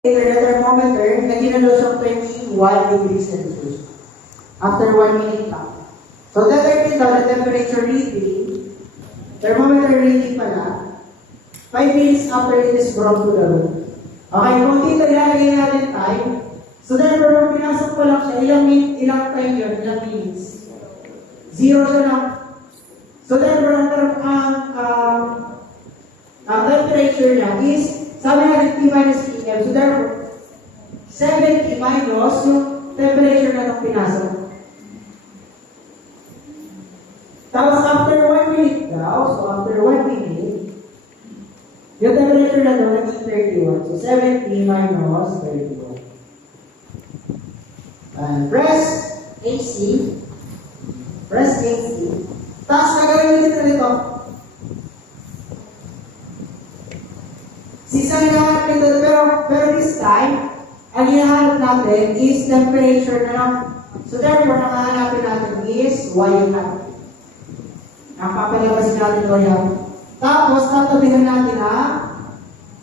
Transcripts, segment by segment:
the thermometer na ginalo sa 21 degrees Celsius after 1 minute lang. So, determine daw the temperature reading, thermometer reading pala, 5 minutes after it is brought to the room. Okay, kung dito ilalagay natin time, so therefore, kung pinasok ko lang siya, ilang time yun, ilang minutes? 0 siya lang. So therefore, ang temperature niya is, sabi natin T minus PM, so therefore, 70 minus yung temperature na itong pinasok. Tapos after 1 minute daw, so after 1 minute, yung temperature na ito naging 31. So 70 minus 31. And press AC. Press AC. Tapos nagawin dito nito. Sisang hinahanap nito, pero this time, ang hinahanap natin is temperature na lang. So therefore, ang hahanapin natin is Y hat. Ang papalabasin natin ito yan. Tapos, tatabihan natin ang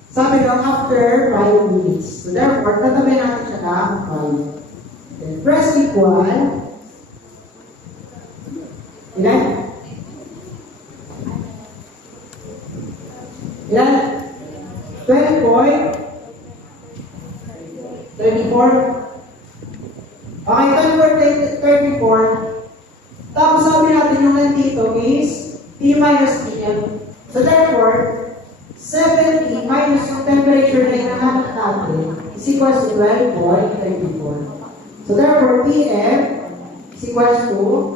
sabi doon after 5 minutes. So therefore, tatabihan natin siya ng 5. Then press equal. Ilan? Ilan? 12.24. Okay, 12.34. Tapos sabi natin yung nandito is T minus PM. So therefore, 70 minus yung temperature na hinahanap natin is equals to 12.34. So therefore, PM is equals to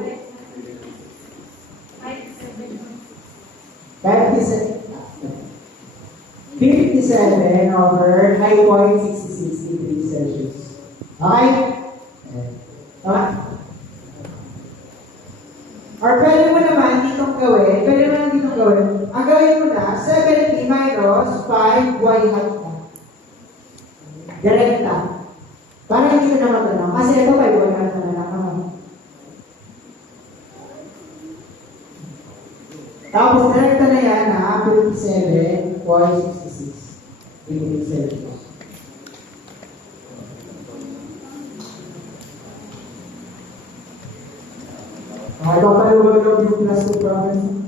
57 over 9.66 degrees Celsius. Okay? Okay? Or pwede mo naman ditong gawin, ang gawin mo na, 70 minus 5 y hat na. Direkta. Para hindi ko na matanong, kasi ito 5 y hat na lang. Tapos direkta na yan na 57.66 degrees Celsius. Papaluwag yung plus 2 province.